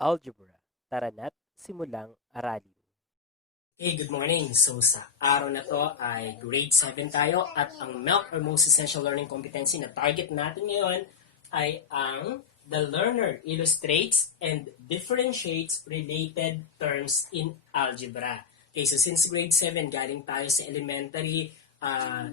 Algebra. Tara na't simulang aralin. Hey, good morning. So sa araw na to ay grade 7 tayo at ang MELC or Most Essential Learning Competency na target natin ngayon ay ang the learner illustrates and differentiates related terms in algebra. Okay, so since grade 7, galing tayo sa elementary,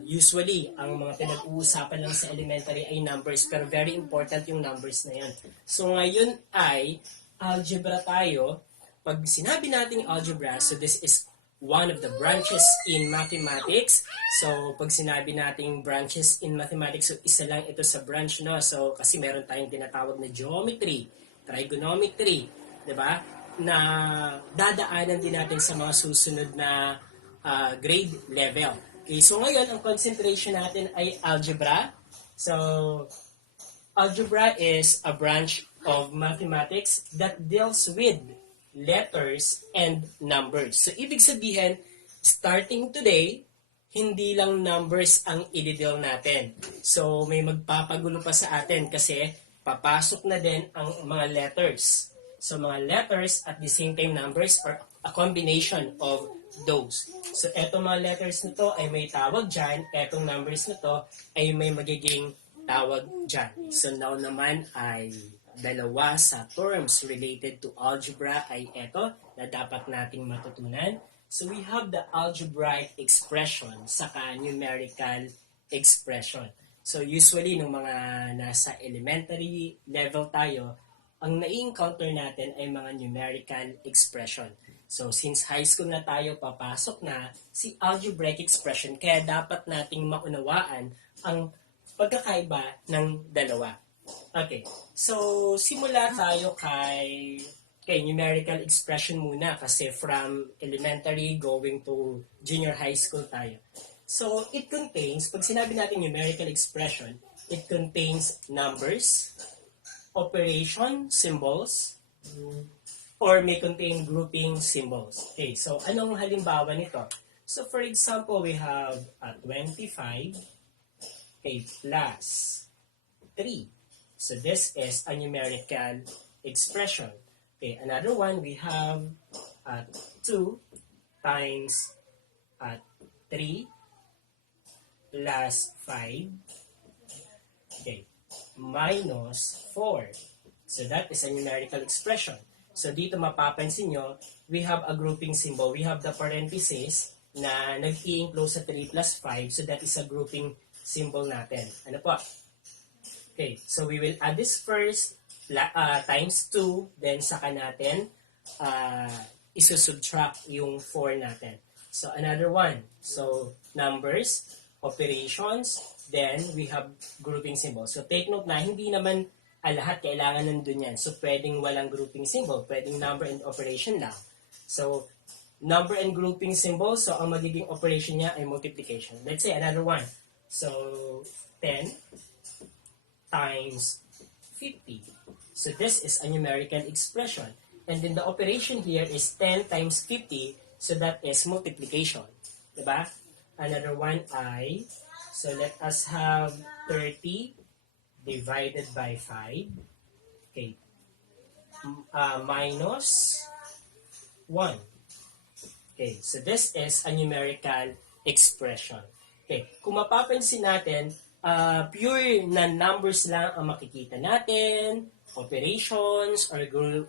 usually, ang mga pinag-uusapan lang sa elementary ay numbers, pero very important yung numbers na yan. So ngayon ay algebra tayo. Pag sinabi nating algebra, so this is one of the branches in mathematics. So, pag sinabi nating branches in mathematics, so isa lang ito sa branch, no? So, kasi meron tayong tinatawag na geometry, trigonometry, di ba? Na dadaanan din natin sa mga susunod na grade level. Okay, so ngayon, ang concentration natin ay algebra. So, algebra is a branch of mathematics that deals with letters and numbers. So, ibig sabihin, starting today, hindi lang numbers ang i-deal natin. So, may magpapagulo pa sa atin kasi papasok na din ang mga letters. So, mga letters at the same time numbers or a combination of those. So, etong mga letters na to ay may tawag dyan. Etong numbers na to ay may magiging tawag dyan. So, now naman ay dalawa sa terms related to algebra ay eto na dapat nating matutunan. So we have the algebraic expression saka numerical expression. So usually nung mga nasa elementary level tayo, ang nai-encounter natin ay mga numerical expression. So since high school na tayo, papasok na si algebraic expression, kaya dapat nating maunawaan ang pagkakaiba ng dalawa. Okay, so simula tayo kay numerical expression muna kasi from elementary going to junior high school tayo. So it contains, pag sinabi natin numerical expression, it contains numbers, operation symbols, or may contain grouping symbols. Okay, so anong halimbawa nito? So for example, we have 25 plus 3. So this is a numerical expression. Okay, another one, we have 2 times 3 plus 5, okay, minus 4. So that is a numerical expression. So dito mapapansin nyo, we have a grouping symbol. We have the parenthesis na nag-i-enclose sa 3 plus 5. So that is a grouping symbol natin. Ano po? Okay, so we will add this first times 2, then saka natin isusubtract yung 4 natin. So another one. So numbers, operations, then we have grouping symbols. So take note na hindi naman lahat kailangan nandun yan. So pwedeng walang grouping symbol, pwedeng number and operation lang. So number and grouping symbol, so ang magiging operation niya ay multiplication. Let's say another one. So 10 times 50. So this is a numerical expression. And then the operation here is 10 times 50. So that is multiplication. Diba? Another one ay, so let us have 30 divided by 5. Okay. Minus 1. Okay. So this is a numerical expression. Okay. Kung mapapansin natin, pure na numbers lang ang makikita natin, operations, or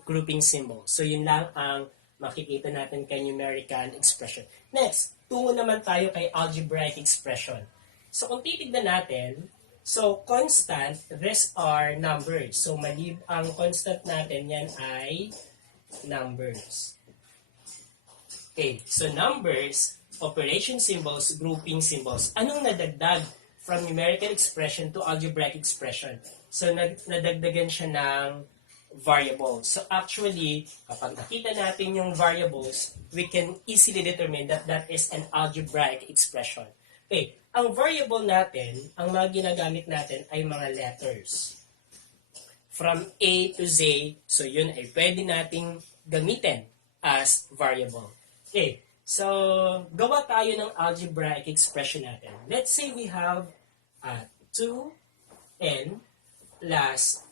grouping symbols. So, yun lang ang makikita natin kay numerical expression. Next, tungo naman tayo kay algebraic expression. So, kung titignan natin, so, constant, these are numbers. So, ang constant natin yan ay numbers. Okay, so numbers, operation symbols, grouping symbols. Anong nadagdag from numerical expression to algebraic expression? So, nadagdagan siya ng variables. So, actually, kapag nakita natin yung variables, we can easily determine that that is an algebraic expression. Okay, ang variable natin, ang mga ginagamit natin ay mga letters. From A to Z, so yun ay pwede nating gamitin as variable. Okay, so gawa tayo ng algebraic expression natin. Let's say we have 2n plus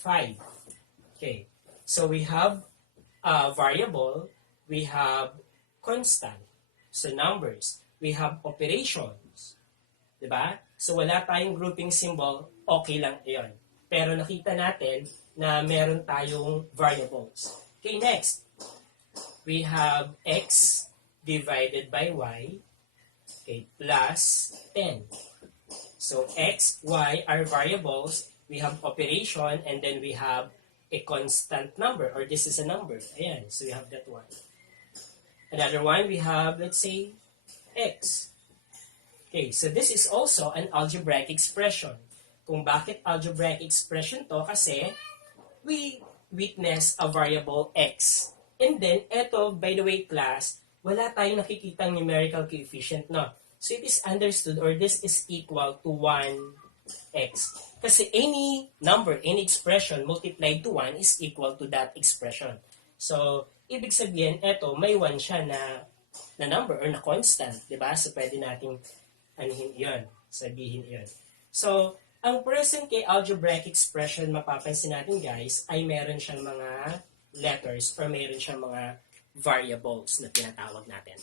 5. Okay. So we have variable, we have constant. So numbers, we have operations. Diba? So wala tayong grouping symbol, okay lang iyon. Pero nakita natin na meron tayong variables. Okay, next. We have x divided by y, okay, plus 10. So x, y are variables. We have operation and then we have a constant number, or this is a number. Ayan, so we have that one. Another one, we have, let's say, x. Okay, so this is also an algebraic expression. Kung bakit algebraic expression to, kasi we witness a variable x. And then, eto, by the way, class, wala tayong nakikitang numerical coefficient, no? So it is understood, or this is equal to 1x. Kasi any number, any expression multiplied to 1 is equal to that expression. So, ibig sabihin, eto, may 1 siya na number or na constant, di ba? So, pwede nating sabihin yun. So, ang present kay algebraic expression, mapapansin natin guys, ay meron siyang mga letters or meron siyang mga variables na tinatawag natin.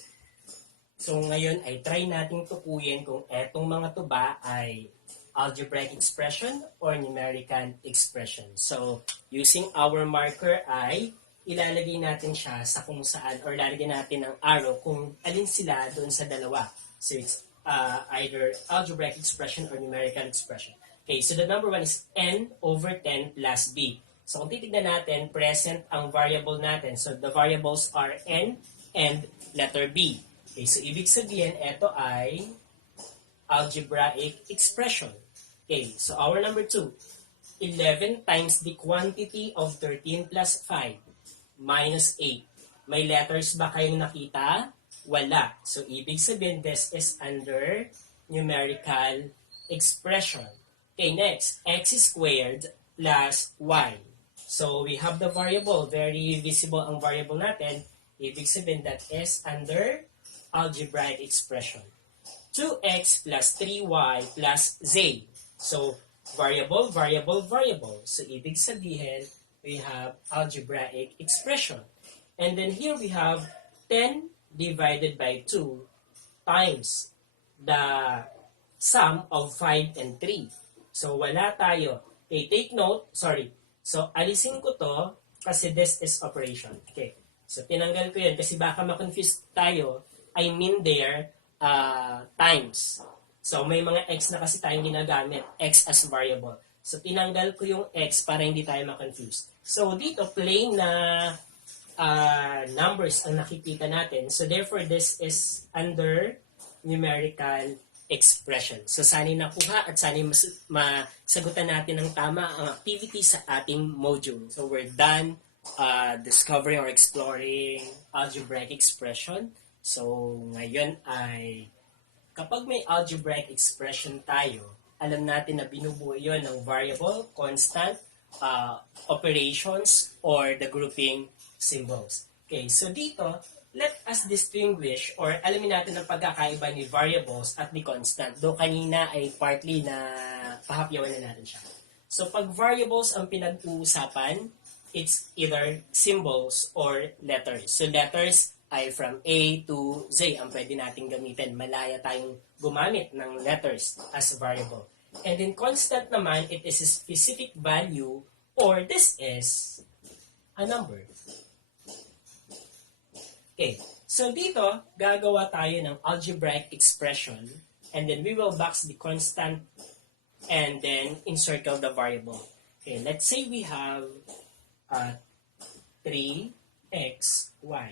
So, ngayon ay try nating tukuyin kung etong mga to ba ay algebraic expression or numerical expression. So, using our marker ay ilalagay natin siya sa kung saan or lalagyan natin ng arrow kung alin sila doon sa dalawa. So, it's either algebraic expression or numerical expression. Okay, so the number one is n over 10 plus b. So kung titignan natin, present ang variable natin. So the variables are n and letter b. Okay, so ibig sabihin, ito ay algebraic expression. Okay, so our number 2, 11 times the quantity of 13 plus 5 minus 8. May letters ba kayong nakita? Wala. So, ibig sabihin, this is under numerical expression. Okay, next. X squared plus y. So, we have the variable. Very visible ang variable natin. Ibig sabihin, that is under algebraic expression. 2x plus 3y plus z. So, variable, variable, variable. So, ibig sabihin, we have algebraic expression. And then here we have 10 divided by 2 times the sum of 5 and 3. So, wala tayo. Okay, take note. Sorry. So, alisin ko to kasi this is operation. Okay. So, tinanggal ko yun kasi baka ma-confuse tayo. I mean there, times. So, may mga x na kasi tayong ginagamit. X as variable. So, tinanggal ko yung x para hindi tayo ma-confuse. So, dito, plain na numbers ang nakikita natin. So, therefore, this is under numerical expression. So, sana'y nakuha at sana'y masagutan natin ng tama ang activity sa ating module. So, we're done discovering or exploring algebraic expression. So, ngayon ay kapag may algebraic expression tayo, alam natin na binubuo yun ng variable, constant, operations, or the grouping symbols. Okay, so dito, let us distinguish or alamin natin ang pagkakaiba ni variables at ni constant. Though kanina ay partly na pahapyawan na natin siya. So pag variables ang pinag-uusapan, it's either symbols or letters. So letters ay from A to Z ang pwede natin gamitin. Malaya tayong gumamit ng letters as variable. And in constant naman, it is a specific value or this is a number. Okay, so dito, gagawa tayo ng algebraic expression and then we will box the constant and then encircle the variable. Okay, let's say we have 3xy.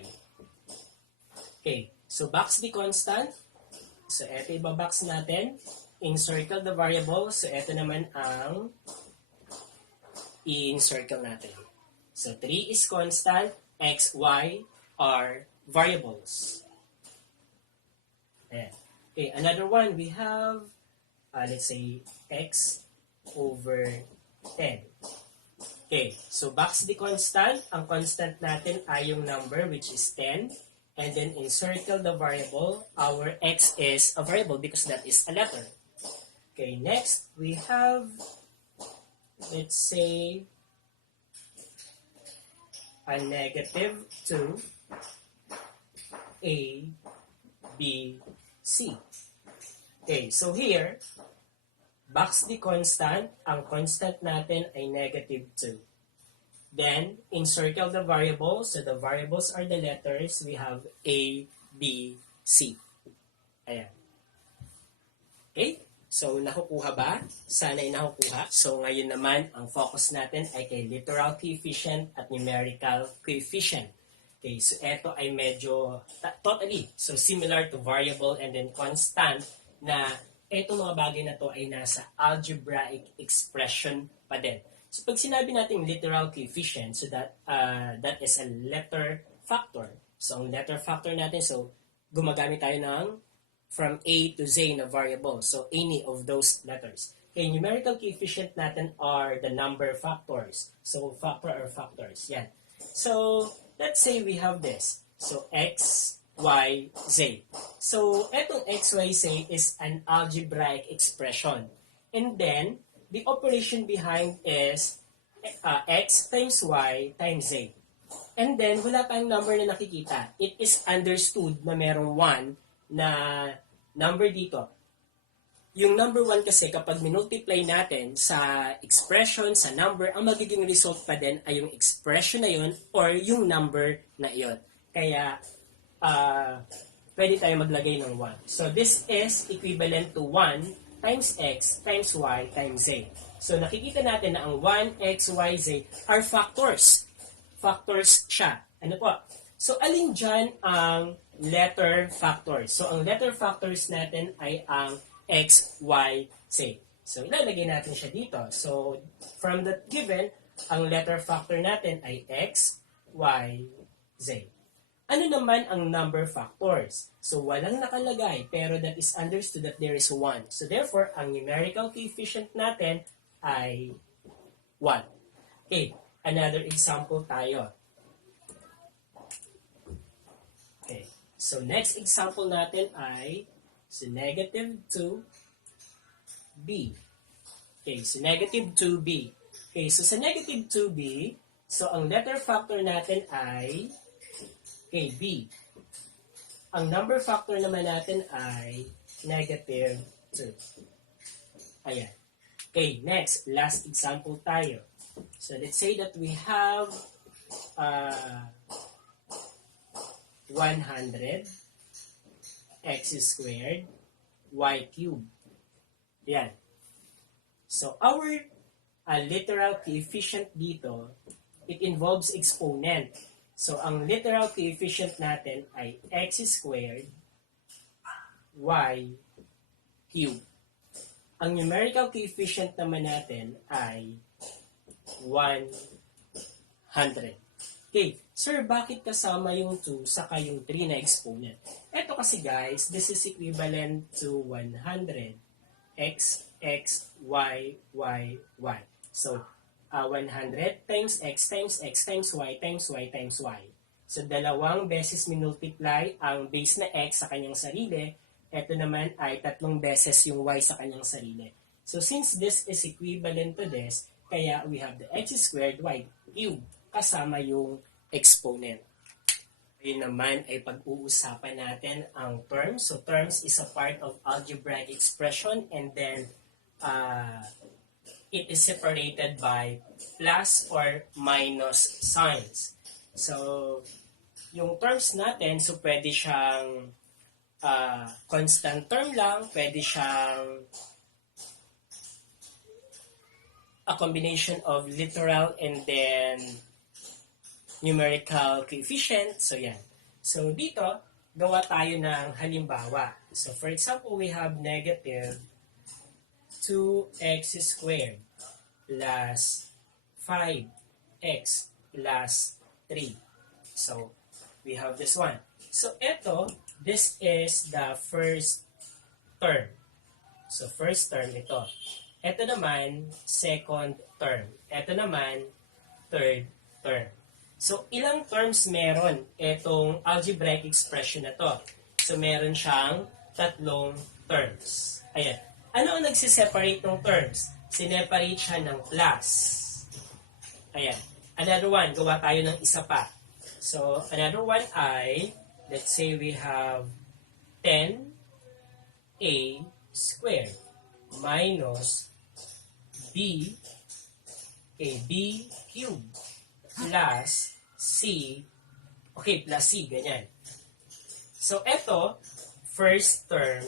Okay, so box the constant. So, ito ibabox natin. Encircle the variable. So, ito naman ang i-encircle natin. So, 3 is constant. X, y are variables. Ayan. Okay, another one, we have, let's say, x over 10. Okay, so box the constant. Ang constant natin ay yung number, which is 10. And then encircle the variable. Our x is a variable because that is a letter. Okay, next, we have, let's say, a negative 2, A, B, C. Okay, so here, box the constant. Ang constant natin ay negative 2. Then, encircle the variables. So, the variables are the letters. We have A, B, C. Ayan. Okay? So, nakukuha ba? Sana ay nakukuha. So, ngayon naman, ang focus natin ay kay literal coefficient at numerical coefficient. Okay, so ito ay medyo totally so similar to variable and then constant na ito mga bagay na to ay nasa algebraic expression pa din. So pag sinabi natin literal coefficient, so that is a letter factor. So ang letter factor natin, so gumagamit tayo ng from A to Z na variable. So any of those letters. Okay, numerical coefficient natin are the number factors. So factor or factors. Yan. So let's say we have this. So, x, y, z. So, etong x, y, z is an algebraic expression. And then, the operation behind is x times y times z. And then, wala tayong number na nakikita. It is understood na merong 1 na number dito. Yung number 1 kasi kapag minultiply natin sa expression, sa number, ang magiging result pa din ay yung expression na yun or yung number na yun. Kaya, pwede tayo maglagay ng 1. So, this is equivalent to 1 times x times y times z. So, nakikita natin na ang 1, x, y, z are factors. Factors siya. Ano po? So, alin dyan ang letter factors? So, ang letter factors natin ay ang x, y, z. So, ilalagay natin siya dito. So, from the given, ang letter factor natin ay x, y, z. Ano naman ang number factors? So, walang nakalagay, pero that is understood that there is 1. So, therefore, ang numerical coefficient natin ay 1. Okay, another example tayo. Okay, so next example natin ay so, negative 2b. Okay, so negative 2b. Okay, so sa negative 2b, so ang letter factor natin ay okay, b. Ang number factor naman natin ay negative 2. Ayan. Okay, next, last example tayo. So let's say that we have 100 x squared, y cubed. Yan. So, our literal coefficient dito, it involves exponent. So, ang literal coefficient natin ay x squared, y cubed. Ang numerical coefficient naman natin ay 100. Okay, sir, bakit kasama yung 2 saka yung 3 na exponent? Ito kasi guys, this is equivalent to 100 x, x, y, y, y. So, 100 times x times x times y times y times y. So, dalawang beses minultiply ang base na x sa kanyang sarili. Ito naman ay 3 beses yung y sa kanyang sarili. So, since this is equivalent to this, kaya we have the x squared y cubed kasama yung exponent. Yun naman ay pag-uusapan natin ang terms. So terms is a part of algebraic expression and then it is separated by plus or minus signs. So yung terms natin, so pwede siyang constant term lang, pwede siyang a combination of literal and then numerical coefficient. So, yan. So, dito, gawa tayo ng halimbawa. So, for example, we have negative 2x squared plus 5x plus 3. So, we have this one. So, this is the first term. So, first term ito. Ito naman, second term. Ito naman, third term. So, ilang terms meron itong algebraic expression na to? So, meron siyang 3 terms. Ayan. Ano ang nagsiseparate ng terms? Sineparate siya ng plus. Ayan. Another one, gawa tayo ng isa pa. So, another one ay, let's say we have 10a squared minus b, okay, b cubed plus c, okay, plus c, ganyan. So, eto, first term,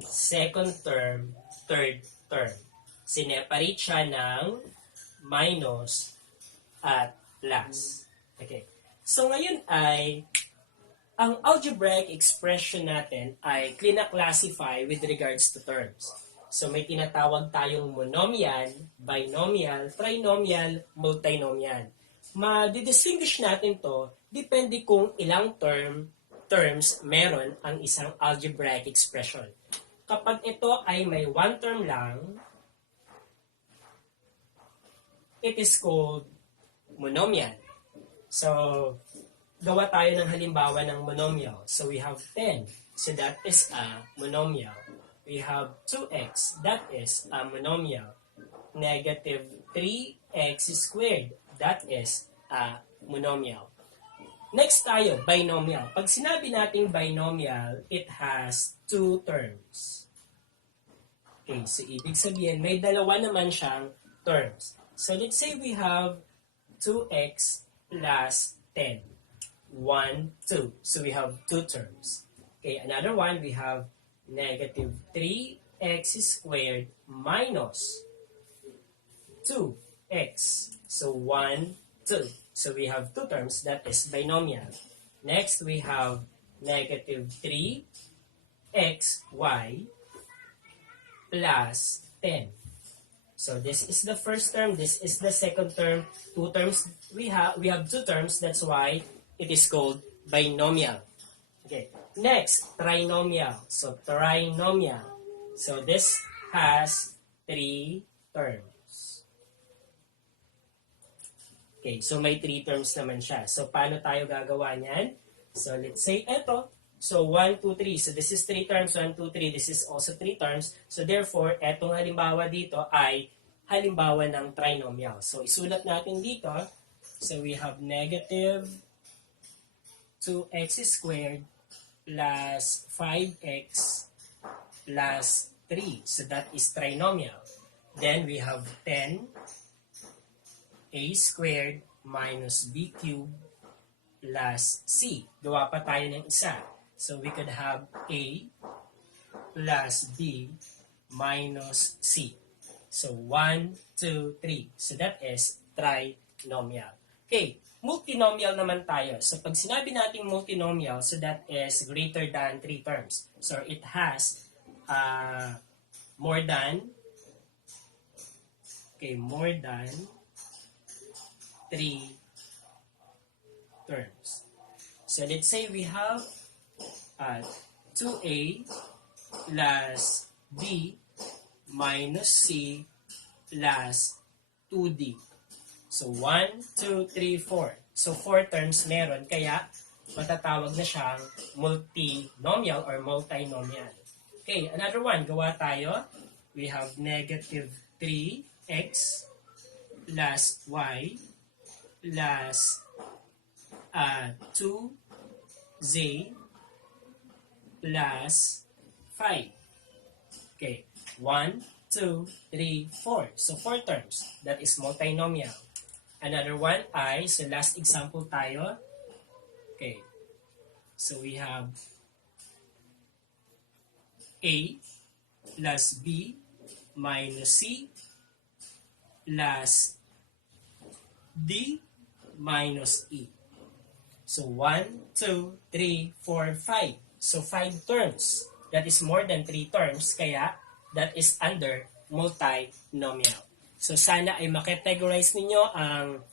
second term, third term. Sineparate siya ng minus at plus. Okay. So, ngayon ay, ang algebraic expression natin ay klina-classify with regards to terms. So, may tinatawag tayong monomial, binomial, trinomial, multinomial. Ma-distinguish natin to depende kung ilang terms meron ang isang algebraic expression. Kapag ito ay may one term lang, it is called monomial. So, gawa tayo ng halimbawa ng monomial. So, we have 10. So, that is a monomial. We have 2x. That is a monomial. Negative 3x squared. That is a monomial. Next tayo, binomial. Pag sinabi nating binomial, it has two terms. Okay, so ibig sabihin, may dalawa naman siyang terms. So let's say we have 2x plus 10. 1, 2. So we have two terms. Okay, another one, we have negative 3x squared minus 2x. So 1, 2. So we have two terms, that is binomial. Next, we have negative 3xy plus 10. So this is the first term, this is the second term. Two terms, we have two terms, that's why it is called binomial. Okay. Next, trinomial. So trinomial. So this has three terms. Okay, so may 3 terms naman siya. So, paano tayo gagawa niyan? So, let's say ito. So, 1, 2, 3. So, this is 3 terms. 1, 2, 3. This is also 3 terms. So, therefore, etong halimbawa dito ay halimbawa ng trinomial. So, isulat natin dito. So, we have negative 2x squared plus 5x plus 3. So, that is trinomial. Then, we have 10 a squared minus b cubed plus c. Gawa pa tayo ng isa. So, we could have a plus b minus c. So, 1, 2, 3. So, that is trinomial. Okay, multinomial naman tayo. So, pag sinabi nating multinomial, so that is greater than 3 terms. So, it has more than 3 terms. So let's say we have 2a plus b minus c plus 2d. So 1, 2, 3, 4. So 4 terms meron, kaya matatawag na siyang multinomial or multinomial. Okay, another one, gawa tayo. We have negative 3x plus y plus 2z plus 5. Okay, 1, 2, 3, 4. So, 4 terms. That is multinomial. Another one ay, so last example tayo. Okay, so we have a plus b minus c plus d minus e. So, 1, 2, 3, 4, 5. So, 5 terms. That is more than 3 terms, kaya that is under multinomial. So, sana ay makategorize ninyo ang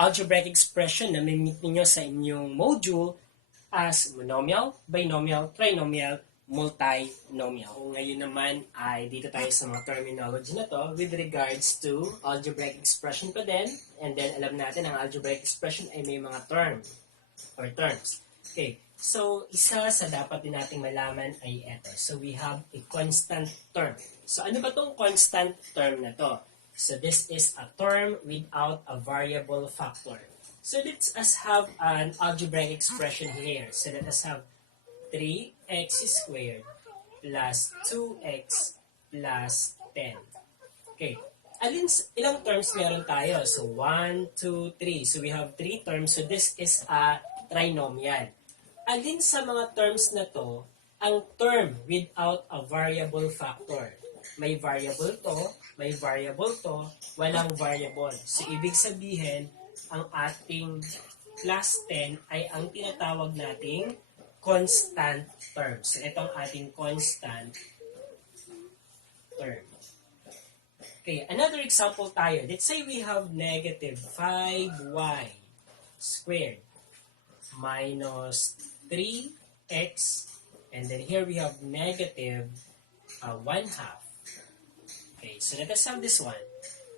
algebraic expression na may-meet ninyo sa inyong module as monomial, binomial, trinomial, multinomial. Ngayon naman ay dito tayo sa mga terminology na to with regards to algebraic expression pa din. And then alam natin ang algebraic expression ay may mga term or terms. Okay, so isa sa dapat din nating malaman ay ito. So we have a constant term. So ano ba tong constant term na to? So this is a term without a variable factor. So let us have an algebraic expression here. So let us have 3x squared plus 2x plus 10. Okay. Ilang terms meron tayo? So, 1, 2, 3. So, we have 3 terms. So, this is a trinomial. Alin sa mga terms na to, ang term without a variable factor? May variable to, may variable to, walang variable. So, ibig sabihin, ang ating plus 10 ay ang tinatawag nating constant term. So, ito ang ating constant term. Okay, another example tayo. Let's say we have negative 5y squared minus 3x, and then here we have negative 1 half. Okay, so let us have this one.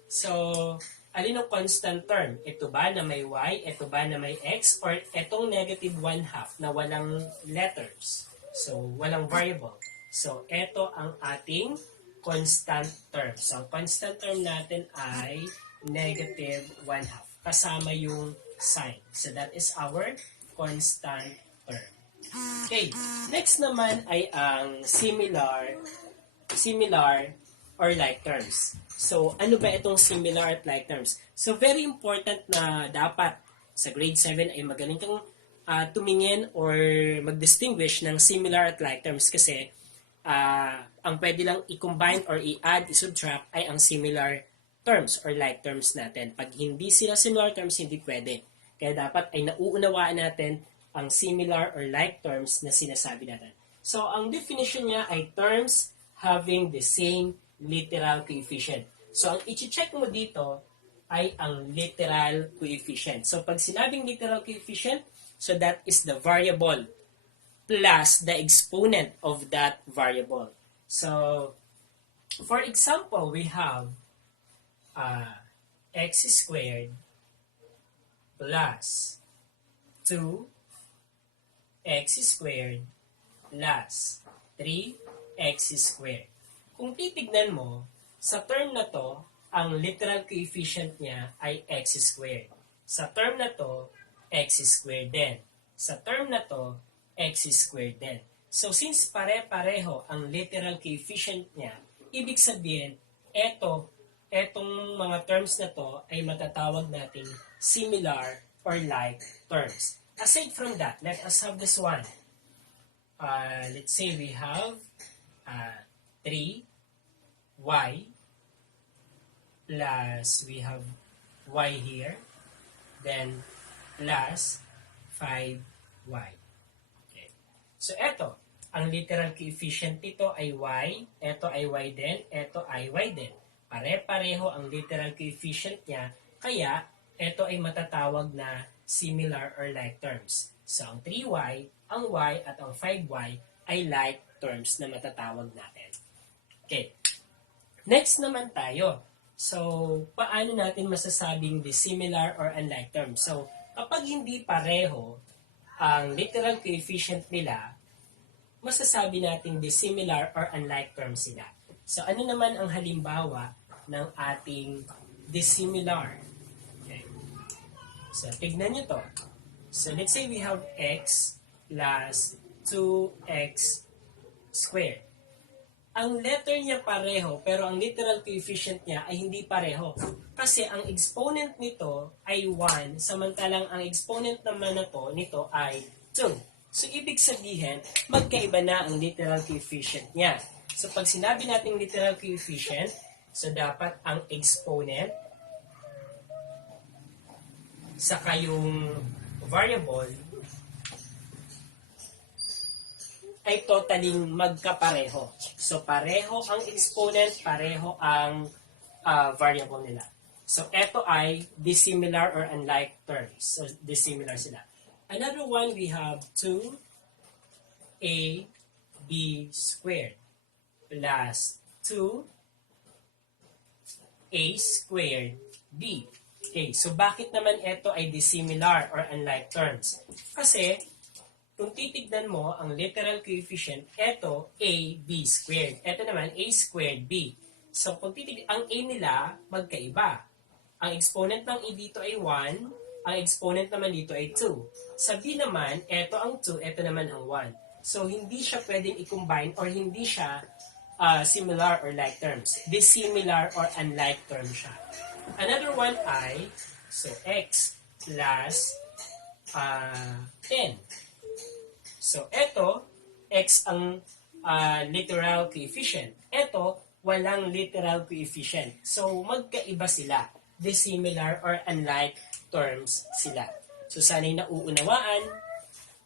So, alin ang constant term? Ito ba na may y? Ito ba na may x? Or itong negative 1 half na walang letters? So, walang variable. So, ito ang ating constant term. So, ang constant term natin ay negative 1 half. Kasama yung sign. So, that is our constant term. Okay. Next naman ay ang similar or like terms. So, ano ba itong similar at like terms? So, very important na dapat sa grade 7 ay magaling kang tumingin or mag-distinguish ng similar at like terms kasi ang pwede lang i-combine or i-add, i-subtract ay ang similar terms or like terms natin. Pag hindi sila similar terms, hindi pwede. Kaya dapat ay nauunawaan natin ang similar or like terms na sinasabi natin. So, ang definition niya ay terms having the same literal coefficient. So, ang i-check mo dito ay ang literal coefficient. So, pag sinabing literal coefficient, so that is the variable plus the exponent of that variable. So, for example, we have x squared plus 2x squared plus 3x squared. Kung titignan mo, sa term na to, ang literal coefficient niya ay x squared. Sa term na to, x squared din. Sa term na to, x squared din. So, since pare-pareho ang literal coefficient niya, ibig sabihin, etong mga terms na to ay matatawag nating similar or like terms. Aside from that, let us have this one. Let's say we have 3y plus we have y here, then plus 5y. Okay. So, eto, ang literal coefficient nito ay y, eto ay y din, eto ay y din. Pare-pareho ang literal coefficient niya, kaya eto ay matatawag na similar or like terms. So, ang 3y, ang y at ang 5y ay like terms na matatawag natin. Okay. Next naman tayo. So, paano natin masasabing dissimilar or unlike terms? So, kapag hindi pareho ang literal coefficient nila, masasabi natin dissimilar or unlike terms sila. So, ano naman ang halimbawa ng ating dissimilar? Okay. So, tignan nyo to. So, let's say we have x plus 2x squared. Ang letter niya pareho, pero ang literal coefficient niya ay hindi pareho. Kasi ang exponent nito ay 1, samantalang ang exponent naman nito ay 2. So, ibig sabihin, magkaiba na ang literal coefficient niya. So, pag sinabi natin literal coefficient, so dapat ang exponent saka yung variable ay totaling magkapareho. So, pareho ang exponent, pareho ang variable nila. So, ito ay dissimilar or unlike terms. So, dissimilar sila. Another one, we have 2ab squared plus 2a squared b. Okay, so bakit naman ito ay dissimilar or unlike terms? Kasi, kung titignan mo ang literal coefficient, ito a b squared. Ito naman a squared b. So, kung ang A nila, magkaiba. Ang exponent ng A dito ay 1, ang exponent naman dito ay 2. Sa B naman, ito ang 2, ito naman ang 1. So, hindi siya pwedeng i-combine or hindi siya similar or like terms. Dissimilar or unlike term siya. Another one ay, so x plus 10. So, ito, x ang literal coefficient. Ito, walang literal coefficient. So, magkaiba sila. Dissimilar or unlike terms sila. So, sana'y nauunawaan.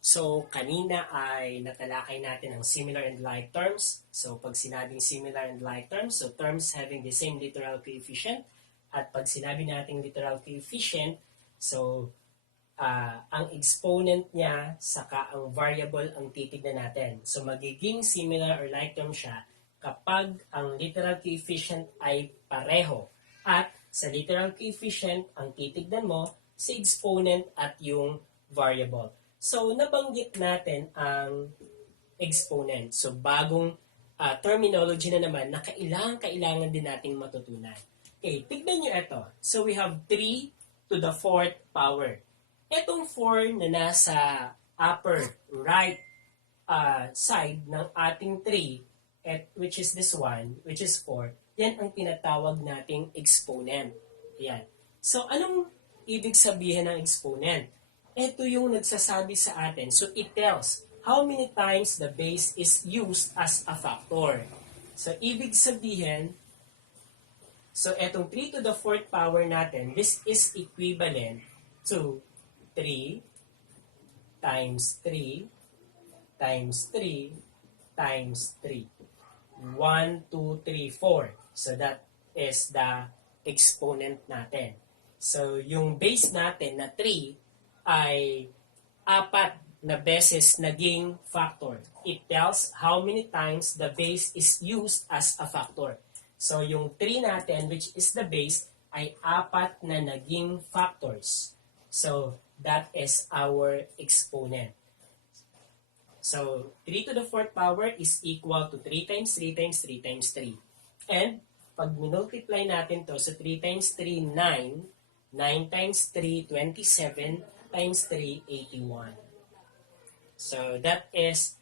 So, kanina ay natalakay natin ang similar and like terms. So, pag sinabing similar and like terms, so terms having the same literal coefficient. At pag sinabi nating literal coefficient, so, ang exponent niya, saka ang variable ang titignan natin. So, magiging similar or like term siya kapag ang literal coefficient ay pareho. At sa literal coefficient, ang titignan mo, si exponent at yung variable. So, nabanggit natin ang exponent. So, bagong terminology na naman na kailangan din nating matutunan. Okay, tignan nyo ito. So, we have 3 to the 4th power. Itong 4 na nasa upper right side ng ating 3, which is this one, which is 4, yan ang tinatawag nating exponent. Yan. So, anong ibig sabihin ng exponent? Ito yung nagsasabi sa atin. So, it tells how many times the base is used as a factor. So, ibig sabihin, so, etong 3 to the 4th power natin, this is equivalent to 3 times 3 times 3 times 3. 1, 2, 3, 4. So, that is the exponent natin. So, yung base natin na 3 ay 4 na beses naging factor. It tells how many times the base is used as a factor. So, yung 3 natin, which is the base, ay 4 na naging factors. So, that is our exponent. So, 3 to the 4th power is equal to 3 times 3 times 3 times 3. And, pag minultiply natin to, so 3 times 3, 9. 9 times 3, 27 times 3, 81. So, that is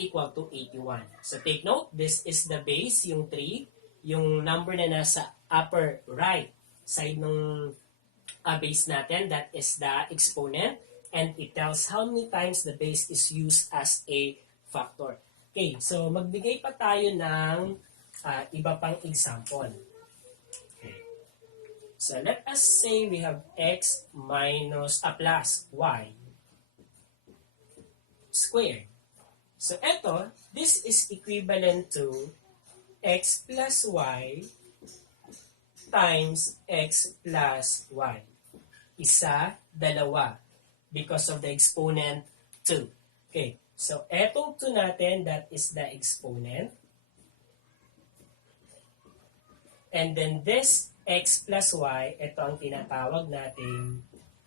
equal to 81. So, take note, this is the base, yung 3, yung number na nasa upper right side ng base natin, that is the exponent, and it tells how many times the base is used as a factor. Okay, so magbigay pa tayo ng iba pang example. So, let us say we have x minus plus y squared. So, eto, this is equivalent to x plus y times x plus y. Isa, dalawa, because of the exponent 2. Okay, so etong 2 natin, that is the exponent. And then this x plus y, ito ang tinatawag nating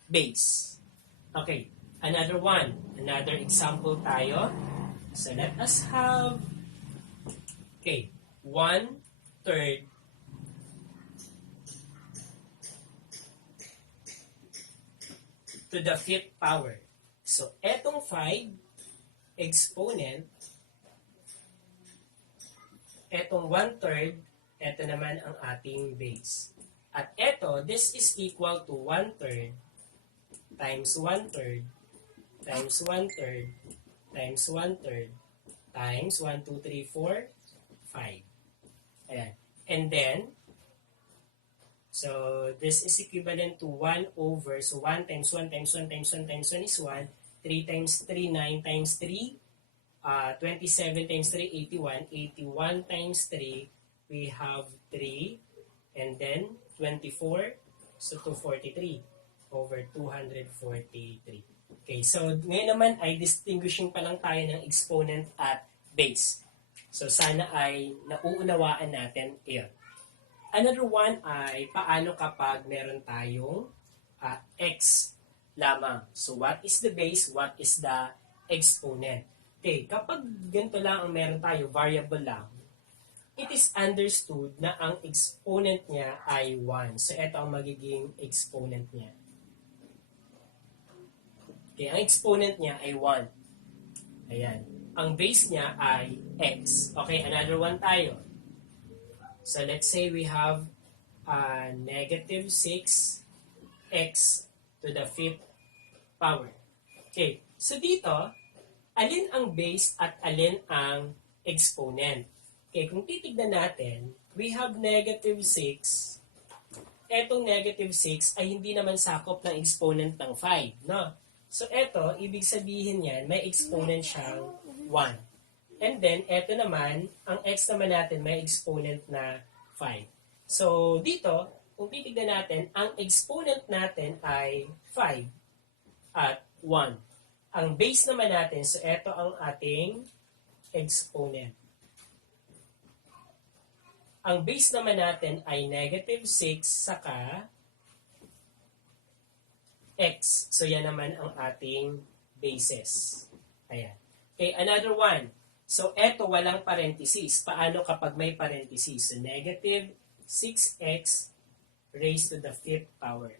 base. Okay, another one. Another example tayo. So, let us have, okay, 1/3 to the 5th power. So, etong 5 exponent, etong 1/3, ito naman ang ating base. At ito, this is equal to 1/3 times 1/3 times 1/3 times 1/3 times 1, 2, 3, 4, 5. Ayan. And then, so this is equivalent to 1 over, so 1 times 1 times 1 times 1 times 1 is 1, 3 times 3, 9 times 3, 27 times 3, 81, 81 times 3, we have 3, and then 24, so 243 over 243. Okay, so ngayon naman ay distinguishing pa lang tayo ng exponent at base. So sana ay nauunawaan natin iyon. Another one ay paano kapag meron tayong x lamang. So what is the base, what is the exponent? Okay, kapag ganito lang ang meron tayo, variable lang, it is understood na ang exponent niya ay 1. So, ito ang magiging exponent niya. Okay, ang exponent niya ay 1. Ayan. Ang base niya ay x. Okay, another one tayo. So, let's say we have negative 6x to the 5th power. Okay, so dito, alin ang base at alin ang exponent? Okay, kung titignan natin, we have negative 6. Etong negative 6 ay hindi naman sakop ng exponent ng 5, no? So, eto, ibig sabihin yan, may exponent siyang 1. And then, eto naman, ang x naman natin, may exponent na 5. So, dito, kung titignan natin, ang exponent natin ay 5 at 1. Ang base naman natin, so eto ang ating exponent. Ang base naman natin ay negative 6 saka x. So, yan naman ang ating bases. Ayan. Okay, another one. So, eto walang parenthesis. Paano kapag may parenthesis? So, negative 6x raised to the 5th power.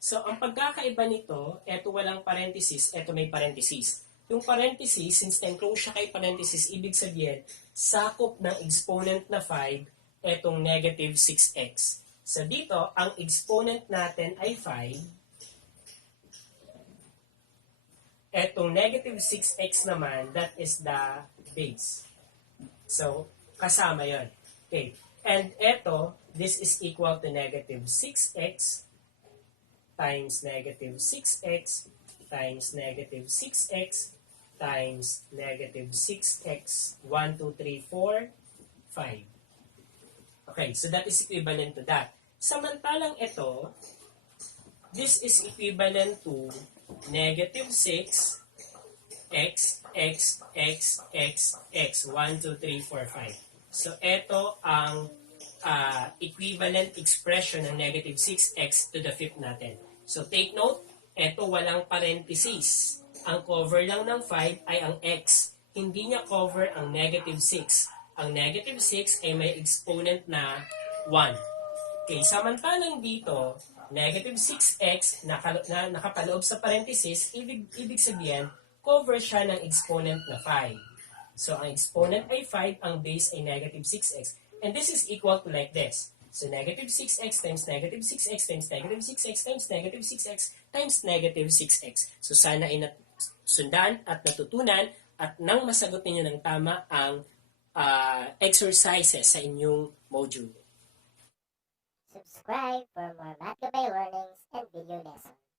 So, ang pagkakaiba nito, eto walang parenthesis, eto may parenthesis. Yung parenthesis, since enclosed siya kay parenthesis, ibig sabihin, sakop ng exponent na 5, etong negative 6x. So, dito, ang exponent natin ay 5. Etong negative 6x naman, that is the base. So, kasama yon. Okay. And eto, this is equal to negative 6x times negative 6x times negative 6x times negative 6x. 1, 2, 3, 4, 5. Okay, so that is equivalent to that. Samantalang ito, this is equivalent to negative 6 x, x, x, x, x. 1, 2, 3, 4, 5. So, ito ang equivalent expression ng negative 6x to the 5th natin. So, take note, ito walang parenthesis. Ang cover lang ng 5 ay ang x. Hindi niya cover ang negative 6. Ang negative 6 ay may exponent na 1. Okay, samantalang dito, negative 6x na nakapaloob sa parenthesis, ibig sabihin, cover siya ng exponent na 5. So, ang exponent ay 5, ang base ay negative 6x. And this is equal to like this. So, negative 6x times negative 6x times negative 6x times negative 6x times negative 6x. So, sana ay sundan at natutunan at nang masagot ninyo ng tama ang exercises sa inyong module. Subscribe for more math gabay learnings and video lessons.